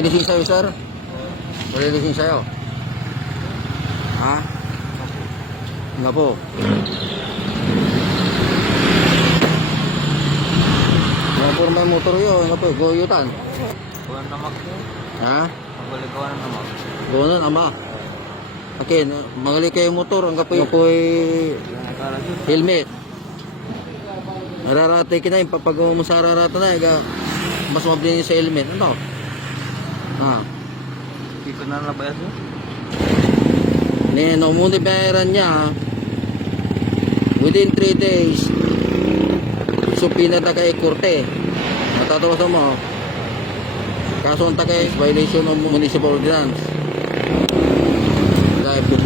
lisensya sa'yo, sir? Wala lisensya sa'yo? Ha? Nga po. Nga po may motor yun. Nga po, goyutan. Buwan namak. Ha? Magulikawan na namak. Gonan, ama. Okay, mangali kayo motor. Ang kapoy po helmet. Nararate ka na yung pag masararata na. Mas mabili niyo sa helmet. Ano? Ha? Hindi ko na nabayas yun. No, muna bayaran niya. Within 3 days. So, pinata kay korte. Matatawasan mo. Kaso ang takay, violation of municipal ordinance. Dahil po